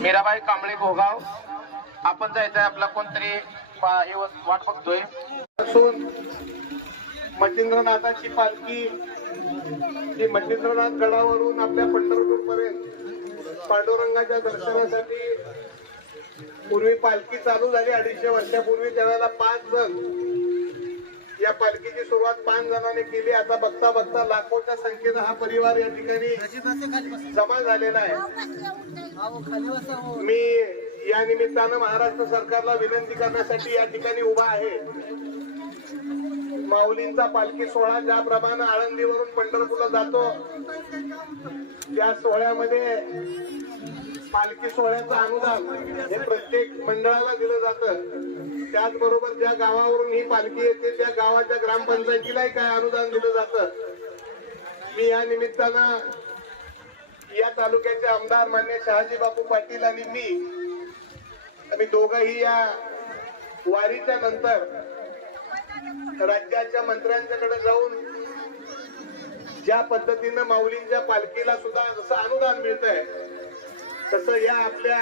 मीराबाई कांबळे गोगाव. आपण जायचंय आपला कोणतरी वाट बघतोय. मच्छिंद्रनाथाची पालखी की मच्छिंद्रनाथ गडावरून आपल्या पंढरपूर पर्यंत पांडुरंगाच्या दर्शनासाठी पूर्वी पालखी चालू झाली. अडीचशे वर्षापूर्वी त्यावेळेला पाच जण या पालखीची सुरुवात पाच जणांनी केली. आता बघता बघता लाखोच्या संख्येनं हा परिवार या ठिकाणी जमा झालेला आहे. मी या निमित्तानं महाराष्ट्र सरकारला विनंती करण्यासाठी या ठिकाणी उभा आहे. माऊलींचा पालखी सोहळा ज्याप्रमाणे आळंदीवरून पंढरपूरला जातो त्या सोहळ्यामध्ये पालखी सोहळ्याचं अनुदान हे प्रत्येक मंडळाला दिलं जातं. त्याचबरोबर ज्या गावावरून ही पालखी येते त्या गावाच्या ग्रामपंचायतीलाही काय अनुदान दिलं जातं. मी या निमित्तानं या तालुक्याचे आमदार मान्य शहाजी बापू पाटील आणि मी आम्ही दोघंही या वारीच्या नंतर राज्याच्या मंत्र्यांच्याकडे जाऊन ज्या पद्धतीनं माऊलींच्या पालखीला सुद्धा जसं अनुदान मिळतंय तसं या आपल्या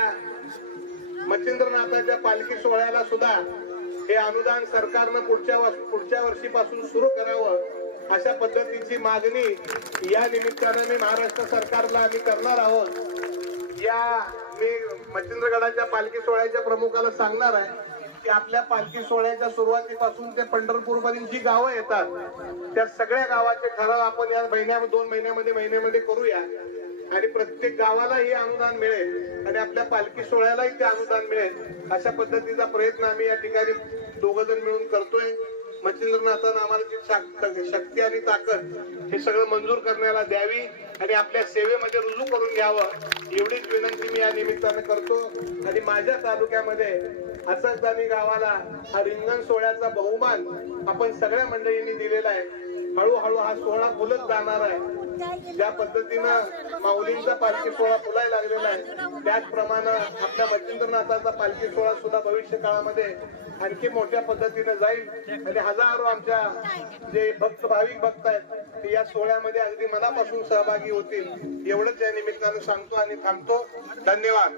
मच्छिंद्रनाथाच्या पालखी सोहळ्याला सुद्धा हे अनुदान सरकारनं पुढच्या पुढच्या वर्षीपासून सुरू करावं अशा पद्धतीची मागणी या निमित्तानं मी महाराष्ट्र सरकारला आम्ही करणार आहोत. या मी मच्छिंद्रगडाच्या पालखी सोहळ्याच्या प्रमुखाला सांगणार आहे. की आपल्या पालखी सोहळ्याच्या सुरुवातीपासून ते पंढरपूर पर्यंत जी गावं येतात त्या सगळ्या गावाचे ठराव आपण या महिन्या दोन महिन्यामध्ये महिन्यामध्ये करूया. आणि प्रत्येक गावाला हे अनुदान मिळेल आणि आपल्या पालखी सोहळ्यालाही ते अनुदान मिळेल. अशा पद्धतीचा प्रयत्न आम्ही या ठिकाणी दोघ जण मिळून करतोय. मच्छिंद्रनाथानं आम्हाला जी शक्ती आणि ताकद हे सगळं मंजूर करण्याला द्यावी आणि आपल्या सेवेमध्ये रुजू करून घ्यावं एवढीच विनंती मी या निमित्तानं करतो. आणि माझ्या तालुक्यामध्ये असंच आम्ही गावाला हा रिंगण सोहळ्याचा बहुमान आपण सगळ्या मंडळींनी दिलेला आहे. हळूहळू हा सोहळा फुलत जाणार आहे. ज्या पद्धतीनं माऊलींचा पालखी सोहळा फुलायला लागलेला आहे त्याचप्रमाणे आपल्या मच्छिंद्रनाथाचा पालखी सोहळा सुद्धा भविष्य काळामध्ये आणखी मोठ्या पद्धतीने जाईल. आणि हजारो आमच्या जे भक्त भाविक भक्त आहेत ते या सोहळ्यामध्ये अगदी मनापासून सहभागी होतील. एवढंच या निमित्तानं सांगतो आणि थांबतो. धन्यवाद.